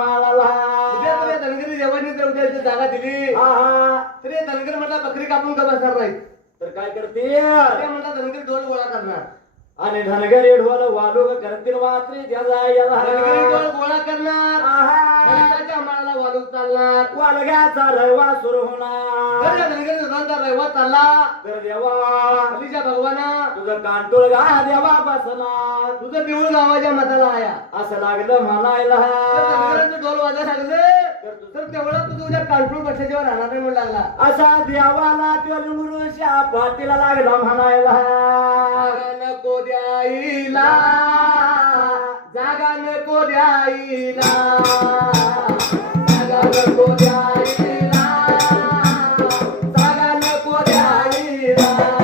उद्या तुला धनगरी उद्या इथे जागा दिली तर हे धनगर म्हटला बकरी कापून का बसणार नाही तर काय करते म्हटला धनगरी डोल गोळा करणार. आणि धनगरी ढोल वालू करतील वात्री? त्याचा याला धनगरी गोळा करणार. गणिताच्या माळाला वालूक चालणार वालग्याचा रवा सुरू होणार. या धनगरी धोरणांचा रहिवा चालला. तर देवा हलीच्या भगवाना. तुझं कांटोळ गा देवा बसणार. तुझं देऊळ गावाच्या मताला आया असं लागलं म्हणायला. तर धनगरांचं डोल वाजा लागले. तर तेवढं तुझं उद्या कानपूर पक्षाच्यावर राहणार नाही म्हणून लागला. असा देवाला त्यो लिंगुरुषा पाटीला लागला म्हणायला. नको द्याईला जागा नको द्याईला जागा नको द्याईला जागा नको द्याईला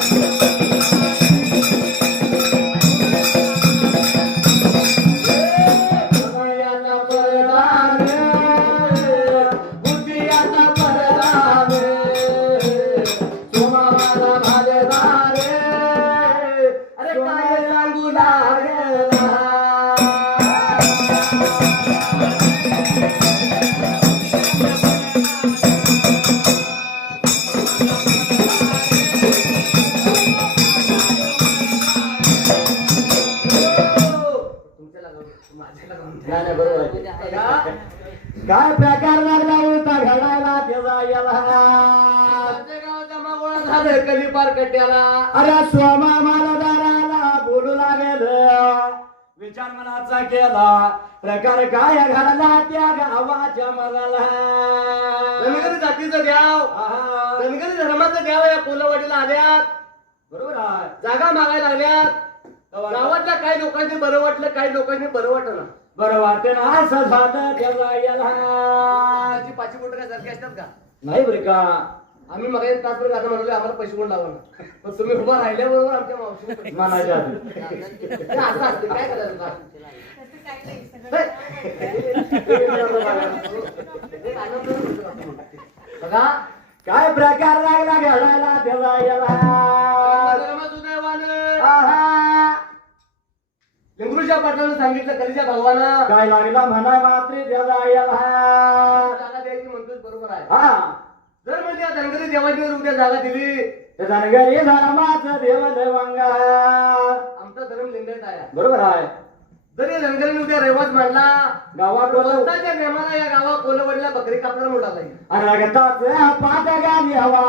Música काय प्रकार लागला होता घडायला त्याचा याला कधी पार कट्याला अरे सोमा मालदाराला बोलू लागेल. विचार मनाचा केला. प्रकार काय घडला त्या गावाच्या मगाला धनगरी जातीचं द्याव. धनगरी धर्माचं द्याव या कोलवाडीला आल्यात. बरोबर जागा मागायला लागल्यात गावातल्या काही लोकांनी बरं वाटलं काही लोकांनी बरं वाटलं बरं वाटते ना असं झालं त्याला याला. माझी पाचशे बोट काय सारखी असतात का? नाही बरं का. आम्ही मग तासभर गाणं म्हणलो आम्हाला पैसे कोण लावा ना पण तुम्ही उभा राहिल्याबरोबर आमच्या मावशी म्हणायच्या आधी. असं असतं. काय करायचं का? बघा काय प्रकार लागला घडायला त्याला याला. आहा. लिंगरूच्या पाटलानं सांगितलं कधीच्या भगवाना. काय लागला म्हणाय मात्री याला जागा द्यायची म्हणतोच बरोबर आहे. हा. जर म्हणजे या धनगरी देवाची जर उद्या जागा दिली. ते धनगरी धर्माचं देव देवांगा. आमचा धर्म लिंगायत आहे. बरोबर आहे. जर या धनगरीने उद्या रेवाज मांडला गावात स्वतःच्या नेमाला या गावा कोलवडीला बकरी कापणार उडाला आणि रगताच पाठ गाली हवा.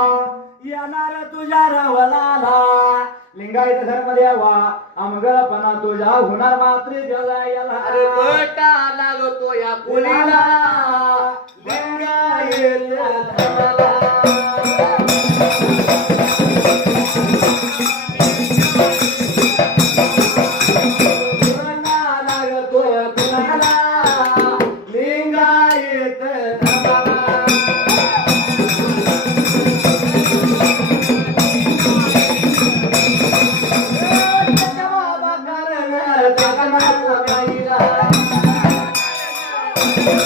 येणार तुझ्या रवलाला. लिंगायत धर्म देवा अमगळपणा तुझ्या होणार मात्री देवा याला. अरे बटा लागतो या पुलीला लिंगायत लागतो या पुलाला,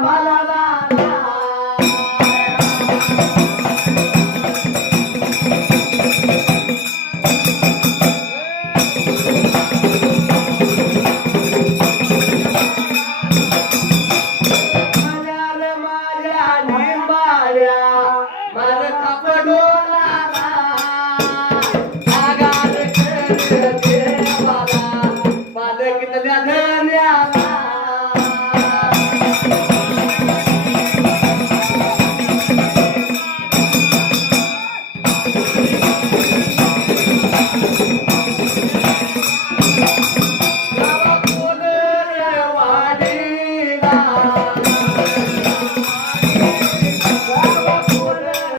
மலவாதா